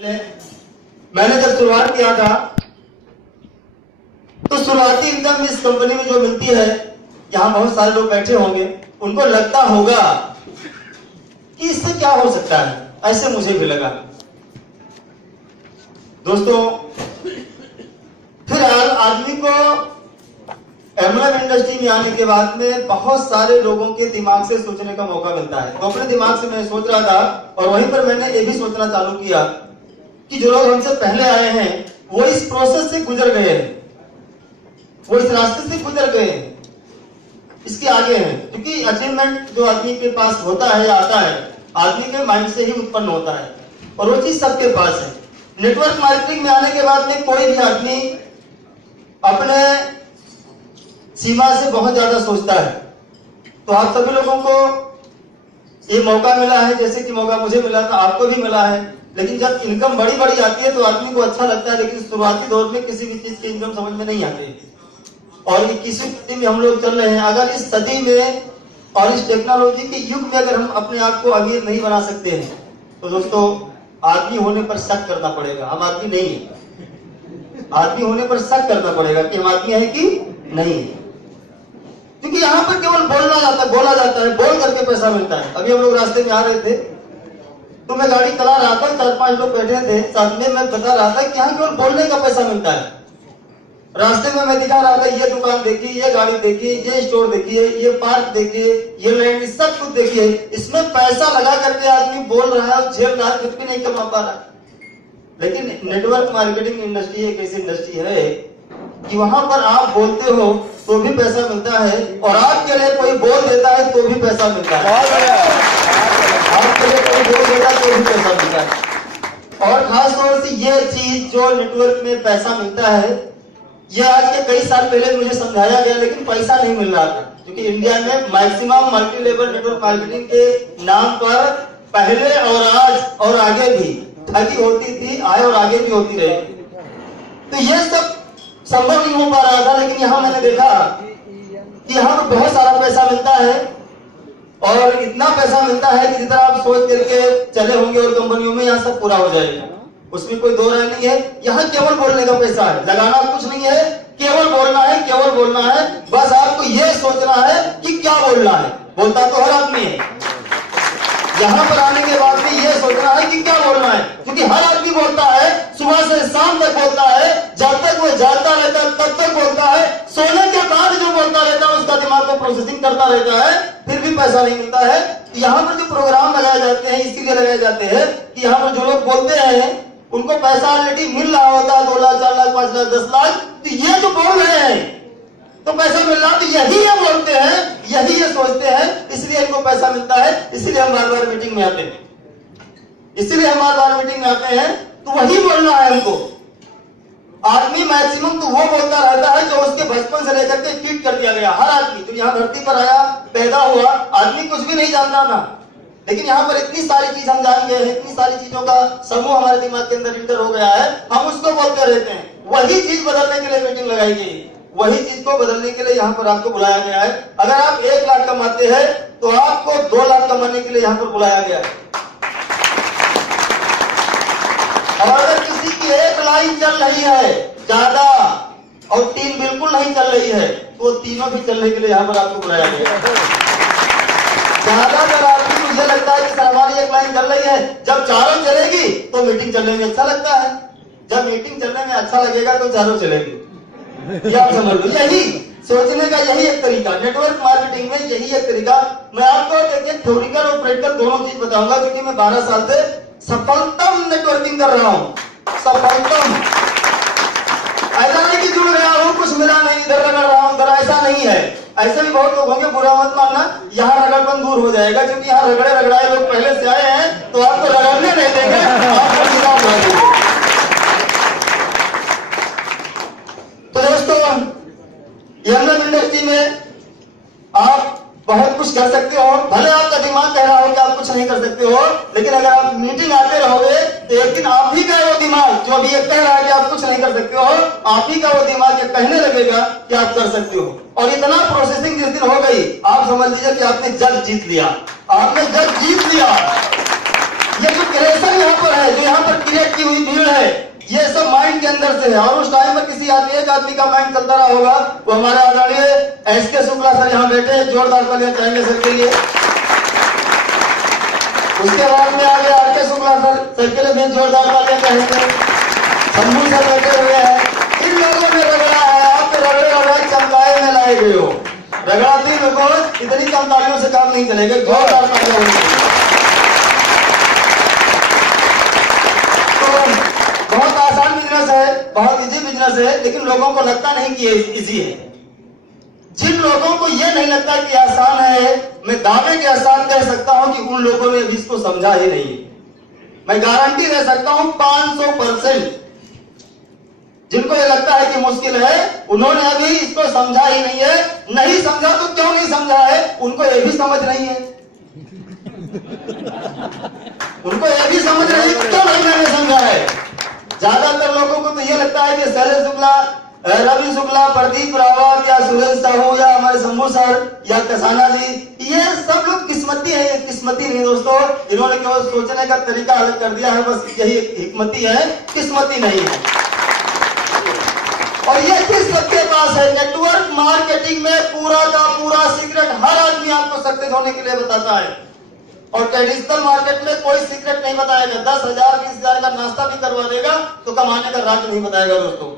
मैंने जब शुरुआत किया था तो शुरुआती इनकम इस कंपनी में जो मिलती है, यहाँ बहुत सारे लोग बैठे होंगे, उनको लगता होगा कि इससे क्या हो सकता है, ऐसे मुझे भी लगा। दोस्तों, फिर आदमी को एमएलएम इंडस्ट्री में आने के बाद में बहुत सारे लोगों के दिमाग से सोचने का मौका मिलता है। तो अपने दिमाग से मैं सोच रहा था और वहीं पर मैंने ये भी सोचना चालू किया कि जो लोग हमसे पहले आए हैं वो इस प्रोसेस से गुजर गए हैं, वो इस रास्ते से गुजर गए हैं, इसके आगे हैं। क्योंकि अचीवमेंट जो आदमी के पास होता है या आता है, आदमी के माइंड से ही उत्पन्न होता है और वो चीज सबके पास है। नेटवर्क मार्केटिंग में आने के बाद में कोई भी आदमी अपने सीमा से बहुत ज्यादा सोचता है। तो आप सभी लोगों को ये मौका मिला है, जैसे कि मौका मुझे मिला था, आपको भी मिला है। लेकिन जब इनकम बड़ी बड़ी आती है तो आदमी को अच्छा लगता है, लेकिन शुरुआती दौर में किसी भी चीज की इनकम समझ में नहीं आती। और 21वीं सदी में हम लोग चल रहे हैं। अगर इस सदी में और इस टेक्नोलॉजी के युग में अगर हम अपने आप को अमीर नहीं बना सकते हैं तो दोस्तों, आदमी होने पर शक करना पड़ेगा। हम आदमी नहीं है, आदमी होने पर शक करना पड़ेगा कि हम आदमी है कि नहीं है। क्योंकि यहाँ पर केवल बोला जाता है, बोल करके पैसा मिलता है। अभी हम लोग रास्ते में आ रहे थे तो मैं गाड़ी चला रहा था, 4-5 लोग बैठे थे साथ में। मैं बता रहा था कि यहाँ केवल बोलने का पैसा मिलता है। रास्ते में मैं दिखा रहा था, ये दुकान देखिए, ये गाड़ी देखिए, ये स्टोर देखिए, ये पार्क देखिए, ये लैंड, सब कुछ देखिए। इसमें पैसा लगा करके आदमी बोल रहा है, झेल रहा है, कुछ भी नहीं कमा पा रहा। लेकिन नेटवर्क मार्केटिंग इंडस्ट्री एक ऐसी इंडस्ट्री है कि वहां पर आप बोलते हो तो भी पैसा मिलता है और आपके लिए कोई बोल देता है तो भी पैसा मिलता है। आपके लिए कोई बोल देता है तो भी पैसा मिलता है। और खास तौर से ये चीज जो नेटवर्क में पैसा मिलता है, ये आज के कई साल पहले मुझे समझाया गया, लेकिन पैसा नहीं मिल रहा था। क्योंकि इंडिया में maximum multi level network marketing के नाम पर पहले और आज और आगे भी ठगी होती थी, आए और आगे भी होती रहेगी। तो ये सब संभव नहीं हो पा रहा था। लेकिन यहाँ मैंने देखा कि यहाँ पर बहुत सारा पैसा मिलता है और इतना पैसा मिलता है कि जितना आप सोच करके चले होंगे और कंपनियों में यहाँ सब पूरा हो जाएगा, उसमें कोई दो राय नहीं है। यहाँ केवल बोलने का पैसा है, लगाना कुछ नहीं है, केवल बोलना है, केवल बोलना है। बस आपको ये सोचना है कि क्या बोलना है। बोलता तो हर आदमी है, यहाँ पर आने के बाद में ये सोचना है कि क्या बोलना है। क्योंकि हर आदमी बोलता है, सुबह से शाम तक बोलता है, जब तक वो जागता रहता है तब तक बोलता है, सोने के बाद जो बोलता रहता है उसका दिमाग को प्रोसेसिंग करता रहता है, फिर भी पैसा नहीं मिलता है। यहाँ पर जो प्रोग्राम लगाए जाते हैं इसीलिए लगाए जाते हैं कि यहाँ पर जो लोग बोलते हैं उनको पैसा ऑलरेडी मिल रहा होता है, 2 लाख, 4 लाख, 5 लाख, 10 लाख। तो ये जो बोल रहे हैं तो पैसा मिल रहा, तो यही ये बोलते हैं, यही ये सोचते हैं, इसलिए इनको पैसा मिलता है। इसलिए हम बार-बार मीटिंग में आते हैं, इसलिए हम बार-बार मीटिंग में आते हैं। तो वही बोलना है हमको। आदमी मैक्सिमम तो वो बोलता रहता है जो उसके बचपन से लेकर के फीड कर दिया गया। हर आदमी जो यहाँ धरती पर आया, पैदा हुआ, आदमी कुछ भी नहीं जानता था, लेकिन यहाँ पर इतनी सारी चीज हम जान गए हैं, इतनी सारी चीजों का समूह हमारे दिमाग के अंदर इंटर हो गया है, हम उसको बोलते रहते हैं। वही चीज बदलने के लिए मीटिंग लगाई गई, वही चीज को बदलने के लिए यहाँ पर आपको बुलाया गया है। अगर आप 1 लाख कमाते हैं तो आपको 2 लाख कमाने के लिए यहाँ पर बुलाया गया है। और अगर किसी की 1 लाइन चल रही है ज्यादा और 3 बिल्कुल नहीं चल रही है तो तीनों भी चलने के लिए यहाँ पर आपको बुलाया गया है। ज्यादातर आदमी को मुझे लगता है कि हमारी 1 लाइन चल रही है, जब चारों चलेगी तो मीटिंग चलने में अच्छा लगता है। जब मीटिंग चलने में अच्छा लगेगा तो चारों चलेगी। ये आप समझ लो, यही सोचने का यही एक तरीका, नेटवर्क मार्केटिंग में यही एक तरीका। मैं आपको देखिए थ्योरिकल और प्रैक्टिकल दोनों चीज बताऊंगा, क्योंकि मैं 12 साल से सफलतम नेटवर्किंग कर रहा हूं। सफलतम, ऐसा नहीं कि जुड़ गया हूं, कुछ मिला नहीं, इधर रगड़ रहा हूं, इधर, ऐसा नहीं है। ऐसे भी बहुत लोग होंगे, बुरा मत मानना, यहाँ रगड़पन दूर हो जाएगा। क्योंकि यहाँ रगड़े रगड़ाए लोग पहले से आए हैं तो आपको रगड़ने नहीं देंगे, आपको सीधा उड़ा देंगे। तो दोस्तों, एमएलएम इंडस्ट्री में आप बहुत कुछ कर सकते हो। भले आपका दिमाग कह रहा हो कि आप कुछ नहीं कर सकते हो, लेकिन अगर आप मीटिंग आते रहोगे तो एक दिन आप ही का वो दिमाग जो अभी ये कह रहा है कि आप कुछ नहीं कर सकते हो, आप ही का वो दिमाग ये कहने लगेगा कि आप कर सकते हो। और इतना प्रोसेसिंग जिस दिन हो गई, आप समझ लीजिए कि आपने जग जीत लिया, आपने जग जीत लिया। ये जो क्रिएशन यहाँ पर है, जो यहाँ पर क्रिएट की हुई भीड़ है, ये सब माइंड के अंदर से है। और उस टाइम में किसी आदमी, एक आदमी का माइंड चलता रहा होगा, वो हमारे आदरणीय एसके शुक्ला सर यहाँ बैठे हैं, जोरदार तालियां चाहेंगे सर के लिए। उसके बाद में आगे आरके शुक्ला सर के लिए भी जोरदार तालियां चाहेंगे। शंभू सर बैठे हुए हैं। इन लोगों ने रगड़ा है, आप रगड़े रगड़े चमकाए में लाए गए हो। रगड़ाती में को इतनी कम तालियों से काम नहीं चलेगा, जोरदार तालियां। बहुत आसान बिजनेस है, बहुत इजी बिजनेस है, लेकिन लोगों को लगता नहीं कि ये इजी है। जिन लोगों को ये नहीं लगता कि आसान है, मैं दावे के साथ कह सकता हूं कि उन लोगों ने अभी इसको समझा ही नहीं। मैं गारंटी दे सकता हूं 500%। जिनको ये लगता है कि मुश्किल है, उन्होंने अभी इसको समझा ही नहीं है। नहीं समझा तो क्यों नहीं समझा है, उनको ये भी समझ नहीं है। उनको ये भी समझ नहीं है क्यों नहीं मैंने समझा है। ज्यादातर लोगों को तो ये लगता है कि शैलेश शुक्ला, रवि शुक्ला, प्रदीप रावत या सुरेश साहू या हमारे शंभू सर या कसाना जी, ये सब लोग किस्मती है। किस्मती नहीं दोस्तों, इन्होंने केवल सोचने का तरीका अलग कर दिया है, बस यही हिकमती है, किस्मती नहीं है। और ये किस सबके पास है? नेटवर्क मार्केटिंग में पूरा का पूरा सीक्रेट हर आदमी आपको सक्सेस होने के लिए बताता है। और ट्रेडिशनल मार्केट में कोई सीक्रेट नहीं बताएगा। 10,000 20,000 का नाश्ता भी करवा देगा तो कमाने का राज नहीं बताएगा दोस्तों।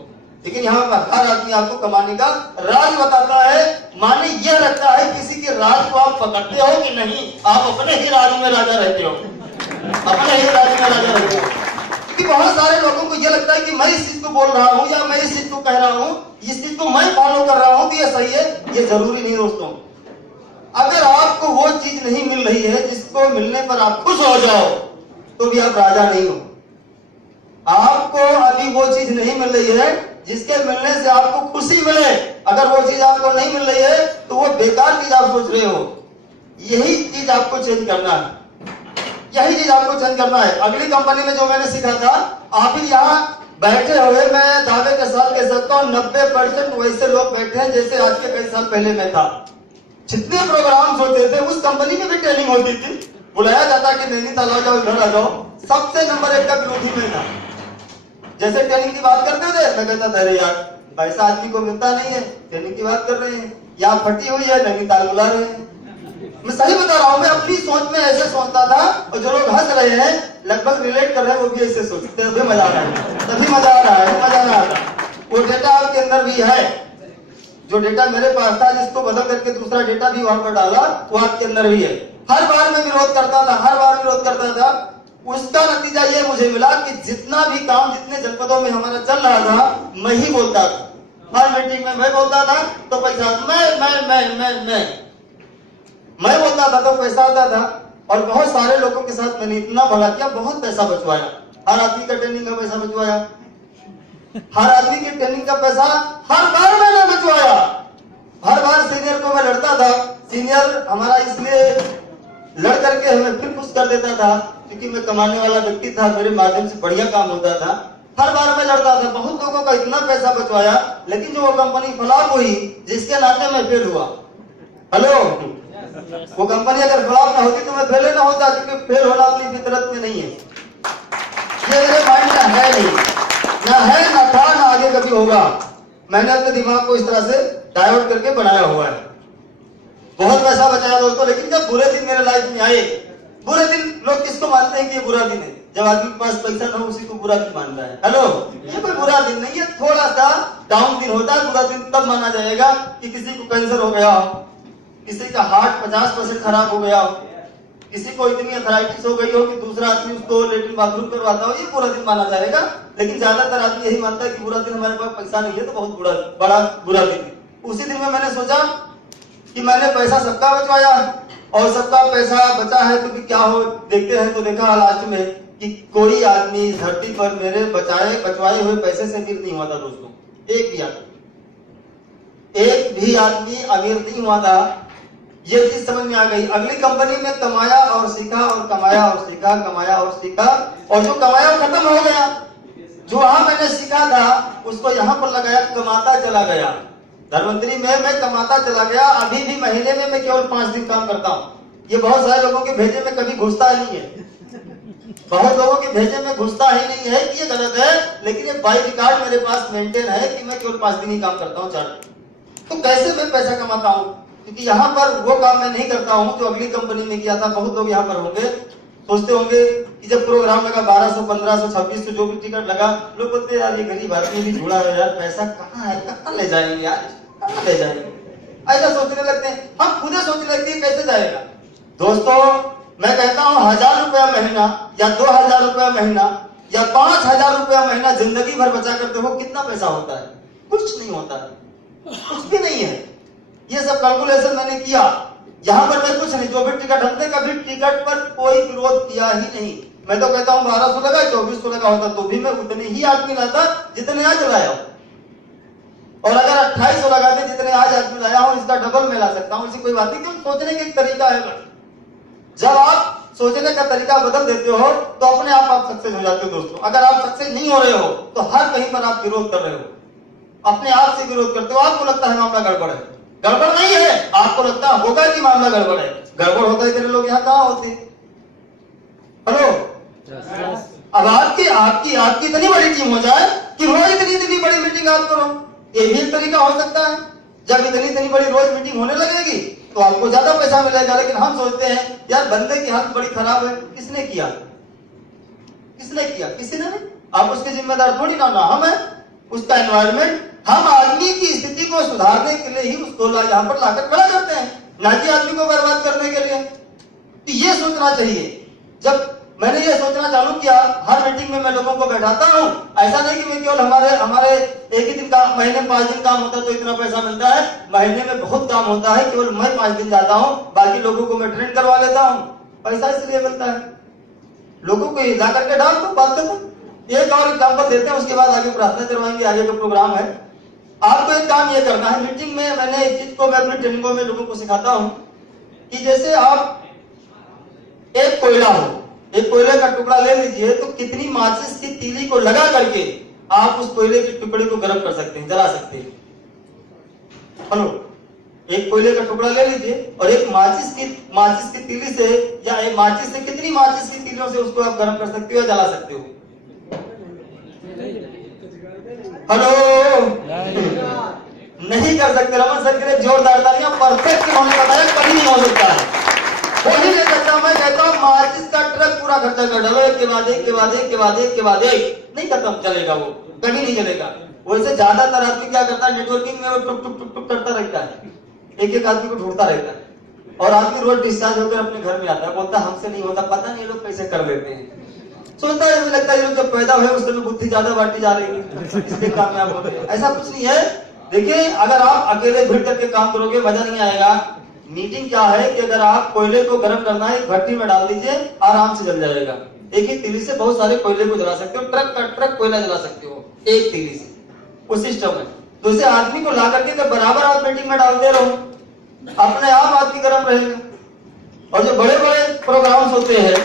लेकिन यहाँ पर हर आदमी आपको कमाने का राज बताता है। माने यह रखता है किसी के राज को आप पकड़ते हो कि नहीं, आप अपने ही राज में राजा रहते हो, अपने ही राज में राजा रहते हो। क्योंकि बहुत सारे लोगों को यह लगता है कि मैं इस चीज को बोल रहा हूँ या मैं इस चीज को कह रहा हूँ, इस चीज को मैं फॉलो कर रहा हूँ तो ये सही है। ये जरूरी नहीं दोस्तों। अगर आपको वो चीज नहीं मिल रही है जिसको मिलने पर आप खुश हो जाओ, तो भी आप राजा नहीं हो। आपको अभी वो चीज नहीं मिल रही है जिसके मिलने से आपको खुशी मिले। अगर वो चीज आपको नहीं मिल रही है तो वो बेकार चीज आप सोच रहे हो। यही चीज आपको चेंज करना है, यही चीज आपको चेंज करना है। अगली कंपनी में जो मैंने सीखा था, आप ही यहाँ बैठे हुए, मैं दावे के साथ कह सकता हूँ 90% वैसे लोग बैठे हैं जैसे आज के कई साल पहले मैं था। जितने प्रोग्राम्स होते थे उस कंपनी में भी ट्रेनिंग होती थी, बुलाया जाता कि नैनीताल आ जाओ, घर आ जाओ, सबसे नंबर 1 का विरोधी में था। जैसे ट्रेनिंग की बात करते थे, मैं कहता था अरे यार पैसा आदमी को मिलता नहीं है, ट्रेनिंग की बात कर रहे हैं, यहाँ फटी हुई है, नैनीताल बुला रहे हैं। मैं सही बता रहा हूँ, मैं अपनी सोच में ऐसे सोचता था, और जो लोग हंस रहे हैं लगभग रिलेट कर रहे हैं, वो भी ऐसे सोचते हैं। मजा आ रहा है, तभी मजा आ रहा है, मजा ना आता। वो डेटा आपके अंदर भी है, जो डेटा मेरे पास था जिसको बदल करके दूसरा डेटा भी वहां पर डाला, वो आपके अंदर भी है। हर बार मैं विरोध करता था, हर बार विरोध करता था। उसका नतीजा ये मुझे मिला कि जितना भी काम जितने जनपदों में हमारा चल रहा था, मैं ही बोलता था। हर मीटिंग में मैं बोलता था तो पैसा मैं बोलता था तो पैसा आता था। और बहुत सारे लोगों के साथ मैंने इतना भला किया, बहुत पैसा बचवाया। हर आदमी का ट्रेनिंग का पैसा बचवाया, हर आदमी की ट्रेनिंग का पैसा हर बार मैंने बचवाया। हर बार सीनियर को मैं लड़ता था, सीनियर हमारा इसलिए लड़ करके हमें फिर खुश कर देता था क्योंकि मैं कमाने वाला व्यक्ति था, मेरे माध्यम से बढ़िया काम होता था। हर बार मैं लड़ता था, बहुत लोगों का इतना पैसा बचवाया, लेकिन जो वो कंपनी फ्लॉप हुई जिसके नाते मैं फेल हुआ, हेलो, वो कंपनी अगर फ्लॉप ना होती तो मैं फेल ना होता, क्योंकि फेल होना अपनी फितरत में नहीं है, ये मेरे माइंड में है नहीं, ना है ना था ना आगे कभी होगा। मैंने अपने दिमाग को इस तरह से डाइवर्ट करके बनाया हुआ है। बहुत पैसा बचाया दोस्तों, लेकिन जब बुरे दिन मेरे लाइफ में आए, बुरे दिन लोग किसको मानते हैं कि ये बुरा दिन है? जब आदमी के पास पैसा ना हो उसी को बुरा दिन मानता है। हेलो, ये कोई बुरा दिन नहीं है, थोड़ा सा डाउन दिन होता है। बुरा दिन तब माना जाएगा कि किसी को कैंसर हो गया हो, किसी का हार्ट 50% खराब हो गया हो, किसी को इतनी अर्थराइटिस हो गई हो कि दूसरा आदमी उसको लेटरिन बाथरूम करवाता हो, ये बुरा दिन माना जाएगा। लेकिन ज्यादातर आदमी यही मानता है कि बुरा दिन हमारे पास पैसा नहीं है तो बहुत बड़ा बुरा दिन है। उसी दिन में मैंने सोचा कि मैंने पैसा सबका बचवाया और सबका पैसा बचा है तो भी क्या हो, देखते हैं तो देखा लास्ट में कि कोई आदमी इस धरती पर मेरे बचवाए हुए पैसे से अमीर नहीं हुआ था दोस्तों। एक भी आदमी अमीर नहीं हुआ था। ये चीज समझ में आ गई। अगली कंपनी में कमाया और सीखा और कमाया और सीखा, कमाया और सीखा, और जो कमाया वो खत्म हो गया। जो वहां मैंने सीखा था उसको यहाँ पर लगाया, कमाता चला गया। धर्मंतरी में मैं कमाता चला गया। अभी भी महीने में मैं केवल 5 दिन काम करता हूँ। ये बहुत सारे लोगों के भेजे में कभी घुसता नहीं है। बहुत लोगों के भेजे में घुसता ही नहीं है कि ये गलत है, लेकिन ये बाई रिकॉर्ड मेरे पास मेंटेन है कि मैं केवल 5 दिन ही काम करता हूँ 4। तो कैसे मैं पैसा कमाता हूँ? क्योंकि यहाँ पर वो काम मैं नहीं करता हूँ जो अगली कंपनी में किया था। बहुत लोग यहाँ पर होंगे, सोचते होंगे कि जब प्रोग्राम लगा 1200, 1500, 2600 जो भी टिकट लगा, लोग बोलते यार ये गरीब आदमी भी जुड़ा है यार, पैसा कहाँ है, कहाँ ले जाएंगे यार, कहाँ ले जाएंगे, ऐसा सोचने लगते हैं। हम खुद सोचने लगते हैं कैसे जाएगा। दोस्तों मैं कहता हूँ 1000 रुपया महीना या 2000 रुपया महीना या 5000 रुपया महीना जिंदगी भर बचा कर देखो कितना पैसा होता है। कुछ नहीं होता है, कुछ भी नहीं है। ये सब कैलकुलेशन मैंने किया। यहाँ पर मैं कुछ नहीं, जो भी टिकट, हमने कभी टिकट पर कोई विरोध किया ही नहीं। मैं तो कहता हूँ 1200 लगा, 2400 लगा होता तो भी मैं उतने ही आदमी लाता जितने आज लाया हूँ, और अगर 2800 लगाते जितने आज आदमी लाया हूँ, इसका डबल मैं ला सकता हूँ। ऐसी कोई बात नहीं, क्योंकि सोचने का एक तरीका है। जब आप सोचने का तरीका बदल देते हो तो अपने आप सक्सेस हो जाते हो। दोस्तों अगर आप सक्सेस नहीं हो रहे हो तो हर कहीं पर आप विरोध कर रहे हो, अपने आप से विरोध करते हो। आपको लगता है मामला गड़बड़ है, गड़बड़ नहीं है, आपको लगता होगा कि मामला गड़बड़ है। गड़बड़ होता है, इतने लोग यहाँ कहाँ होते? हेलो, अब आपकी इतनी बड़ी टीम हो जाए कि रोज इतनी बड़ी मीटिंग आप करो, ये भी एक तरीका हो सकता है। जब इतनी बड़ी रोज मीटिंग होने लगेगी तो आपको ज्यादा पैसा मिलेगा। लेकिन हम सोचते हैं यार बंदे की हालत बड़ी खराब है, किसने किया? किसी ने नहीं। आप उसके जिम्मेदार थोड़ी ना हम है, उसका एनवायरमेंट। हम आदमी की स्थिति को सुधारने के लिए ही उसको यहाँ पर लाकर खड़ा करते हैं, ना कि आदमी को बर्बाद करने के लिए। तो ये सोचना चाहिए। जब मैंने ये सोचना चालू किया, हर मीटिंग में मैं लोगों को बैठाता हूँ। ऐसा नहीं कि मैं केवल हमारे एक ही दिन का, महीने में 5 दिन काम होता है तो इतना पैसा मिलता है। महीने में बहुत काम होता है, केवल मैं 5 दिन जाता हूँ, बाकी लोगों को मैं ट्रेन करवा लेता हूँ। पैसा इसलिए मिलता है, लोगों को ला करके डाल दो, बात खत्म। एक और एग्जाम्पल देते हैं, उसके बाद आगे प्रार्थना करवाएंगे, आगे का प्रोग्राम है। आपको एक काम ये करना है, मीटिंग में मैंने इस चीज को मैं अपनी ट्रेनिंगों में लोगों को सिखाता हूँ कि जैसे आप एक कोयला हो, एक कोयले का टुकड़ा ले लीजिए, तो कितनी माचिस की तीली को लगा करके आप उस कोयले के टुकड़े को गर्म कर सकते हैं, जला सकते हैं। हेलो, एक कोयले का टुकड़ा ले लीजिए और एक माचिस की तीली से, या एक माचिस से कितनी माचिस की तीलियों से उसको आप गर्म कर सकते हो या जला सकते हो? हेलो, नहीं कर सकते। रमन सर के लिए जोरदार तालियां। परफेक्ट होने का मतलब कभी नहीं हो सकता है, वो ही नहीं करता। मैं कहता हूँ माचिस का ट्रक पूरा खर्चा कर डालो, एक के बाद एक नहीं खत्म चलेगा, वो कभी नहीं चलेगा। वैसे ज्यादातर आदमी क्या करता है, नेटवर्किंग में वो टुक टुक टुक टुक करता रहता है, एक आदमी को ढूंढता रहता है, और आदमी रोज डिस्चार्ज होकर अपने घर में आता है, बोलता हमसे नहीं होता। पता नहीं लोग कैसे कर लेते हैं। सोचता है, लगता है जब पैदा हुए उस समय बुद्धि ज्यादा बांटी जा रही है, इसलिए कामयाब होते हैं। ऐसा कुछ नहीं है। देखिए, अगर आप अकेले भिड़ करके काम करोगे मजा नहीं आएगा। मीटिंग क्या है कि अगर आप कोयले को गर्म करना है, भट्टी में डाल दीजिए, आराम से जल जाएगा। एक ही तीली से बहुत सारे कोयले को जला सकते हो, ट्रक का ट्रक कोयला जला सकते हो एक तीली से, वो सिस्टम है। तो इसे आदमी को ला करके जब बराबर आप मीटिंग में डालते रहो, अपने आप आदमी गर्म रहेगा। और जो बड़े बड़े प्रोग्राम्स होते हैं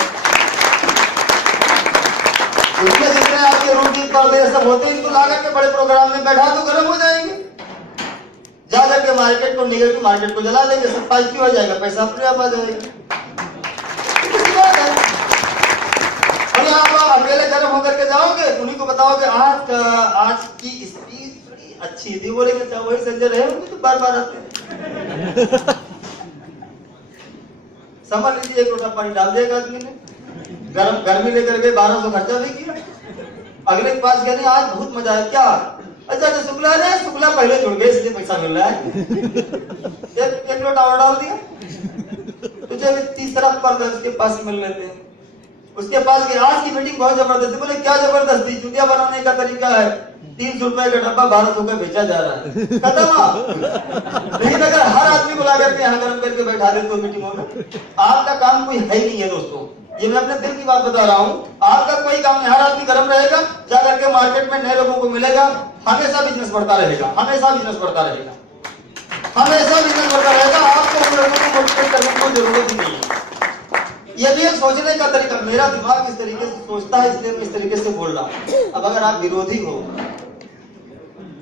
उसमें जितने आपके रूटीन पर्दे सब होते हैं, इनको ला करके बड़े प्रोग्राम में बैठा तो गर्म हो जाएंगे। जा करके मार्केट को, निगेटिव मार्केट को जला देंगे, सब पॉजिटिव हो जाएगा, पैसा अपने आप आ जाएगा। और आप अकेले गर्म होकर के जाओगे, उन्हीं को बताओगे आज की स्पीच बड़ी अच्छी थी, बोलेंगे अच्छा वही संजय रहे होंगे तो बार बार आते हैं। समझ लीजिए, एक लोटा पानी डाल दिया आदमी ने, गर्मी लेकर के 1200 खर्चा भी किया। अगले के पास गए, आज बहुत मजा आया। क्या? अच्छा तो शुक्ला पहले जुड़ गए इसलिए पैसा मिल रहा है। एक लोटा और डाल दिया, तुझे भी तीसरा पर्दा उसके पास मिल लेते हैं। उसके पास गए, आज की मीटिंग बहुत जबरदस्ती। बोले क्या जबरदस्ती? चुटिया बनाने का तरीका है, 300 रुपए का डब्बा 1200 का बेचा जा रहा है, खत्म। लेकिन अगर हर आदमी को ला करके यहाँ गर्म करके बैठा दे तो मीटिंगों में, आपका काम कोई है ही नहीं है। दोस्तों ये मैं अपने दिल की बात बता रहा हूँ, आपका कोई काम नहीं। हर आदमी गर्म रहेगा, जा करके मार्केट में नए लोगों को मिलेगा, हमेशा बिजनेस बढ़ता रहेगा, हमेशा बिजनेस बढ़ता रहेगा। आपको उन लोगों को मोटिवेट करने की जरूरत ही नहीं है। ये भी एक सोचने का तरीका। मेरा दिमाग इस तरीके से सोचता है, इसलिए मैं इस तरीके से बोल रहा हूँ। अब अगर आप विरोधी हो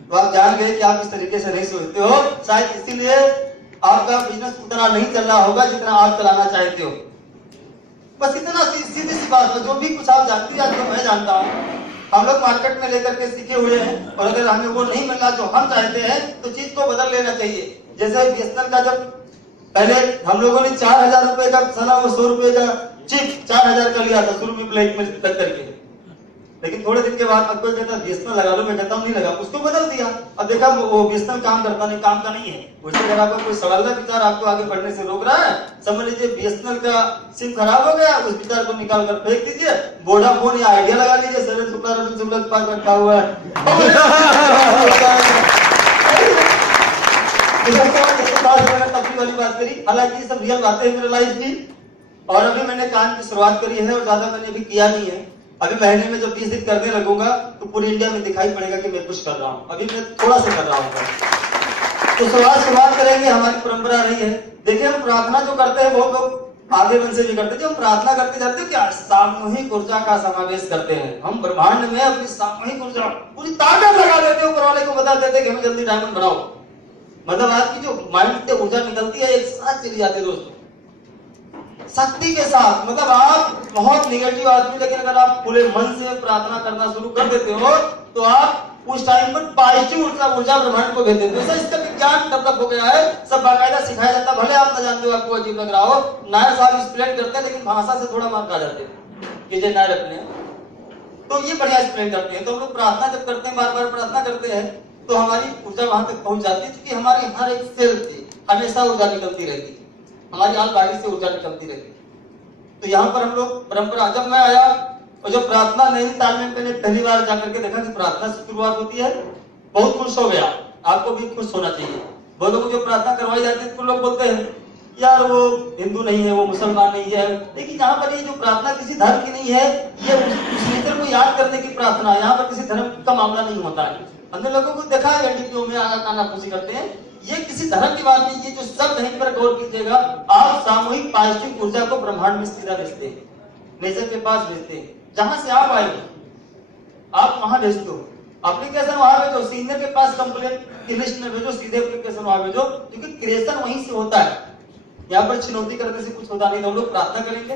तो आप जान गए कि आप इस तरीके से नहीं सोचते हो, शायद इसीलिए आपका बिजनेस उतना नहीं चल रहा होगा जितना आप चलाना चाहते हो। बस इतना सीधी सी बात है। जो भी कुछ आप जानती हैं, जो मैं जानता हूँ, हम लोग मार्केट में लेकर के सीखे हुए हैं, और अगर हमें वो नहीं मिल रहा जो हम चाहते हैं तो चीज को बदल लेना चाहिए। जैसे बीएसएनएल का जब पहले हम लोगों ने 4000 रुपए का सना, वो 100 रुपए का चिप 4000 का लिया था शुरू में ब्लैक में तक करके, लेकिन थोड़े दिन के बाद अब कोई कहता बीएसएनएल लगा लो, मैं कहता हूँ नहीं लगा, उसको बदल दिया। अब देखा वो बीएसएनएल काम करता नहीं, काम का नहीं है। वैसे अगर आपका कोई सवाल का विचार आपको आगे बढ़ने से रोक रहा है, समझ लीजिए बीएसएनएल का सिम खराब हो गया, उस विचार को निकाल कर फेंक दीजिए, वोडाफोन या आइडिया लगा लीजिए। सरन शुक्ला के पास रखा हुआ है। तफरी वाली बात करी, हालांकि ये सब रियल बातें हैं मेरे लाइफ की। और अभी मैंने काम की शुरुआत करी है और ज्यादा मैंने अभी किया नहीं है। अभी महीने में जब 20 दिन करने लगूंगा तो पूरी इंडिया में दिखाई पड़ेगा कि मैं कुछ कर रहा हूँ। अभी मैं थोड़ा सा कर रहा हूँ। तो शुरुआत करेंगे, हमारी परंपरा रही है। देखिए हम प्रार्थना जो करते हैं बहुत लोग आगे मन से भी करते हैं। जब हम प्रार्थना करते जाते हैं क्या सामूहिक ऊर्जा का समावेश करते हैं। हम ब्रह्मांड में अपनी सामूहिक ऊर्जा पूरी ताकत लगा देते हैं, ऊपर वाले को बता देते हैं कि हमें जल्दी डायमंड बनाओ। मतलब आपकी जो माइंड से ऊर्जा निकलती है एक साथ चली जाती है दोस्तों, शक्ति के साथ। मतलब आप बहुत निगेटिव आदमी, लेकिन अगर आप खुले मन से प्रार्थना करना शुरू कर देते हो तो आप उस टाइम पर पॉजिटिव ऊर्जा ब्रह्मांड को भेज देते हो। इसका विज्ञान डेवलप हो गया है, सब बाकायदा सिखाया जाता है। भले आप न जानते हो, आपको अजीब लग रहा हो, नायर साहब एक्सप्लेन करते हैं, लेकिन भाषा से थोड़ा मार्क आ जाते हैं कि जय नायर अपने, तो ये बढ़िया एक्सप्लेन करते हैं। तो हम लोग प्रार्थना जब करते हैं, बार बार प्रार्थना करते हैं, तो हमारी ऊर्जा वहां तक पहुंच जाती है, क्योंकि हमारी हर एक सेल से हमेशा ऊर्जा निकलती रहती है, हमारी आल बाडी से ऊर्जा निकलती रहती है। तो यहाँ पर हम लोग परंपरा, जब मैं आया और जब प्रार्थना नैनीताल में मैंने पहली बार जाकर के देखा कि प्रार्थना से शुरुआत होती है, बहुत खुश हो गया। आपको भी खुश होना चाहिए। बहुत लोगों को जो प्रार्थना करवाई जाती है तो लोग बोलते हैं यार वो हिंदू नहीं है, वो मुसलमान नहीं है, लेकिन यहाँ पर ये जो प्रार्थना किसी धर्म की नहीं है, ये उस नेचर को याद करने की प्रार्थना। यहाँ पर किसी धर्म का मामला नहीं होता है। हमने लोगों को देखा है एनडीपीओ में आना काना खुशी करते हैं, ये किसी धर्म की बात नहीं। ये जो शब्द है, इन पर गौर कीजिएगा। आप सामूहिक पॉजिटिव ऊर्जा को ब्रह्मांड में सीधा भेजते हैं, नेचर के पास भेजते हैं। जहां से आप आए आप वहां भेजते हो। एप्लीकेशन वहां भेजो, सीनियर के पास कंप्लेंट की लिस्ट में भेजो, सीधे एप्लीकेशन वहां भेजो, क्योंकि क्रिएशन वहीं से होता है। यहाँ पर चुनौती करने से कुछ होता नहीं। तो हम लोग प्रार्थना करेंगे,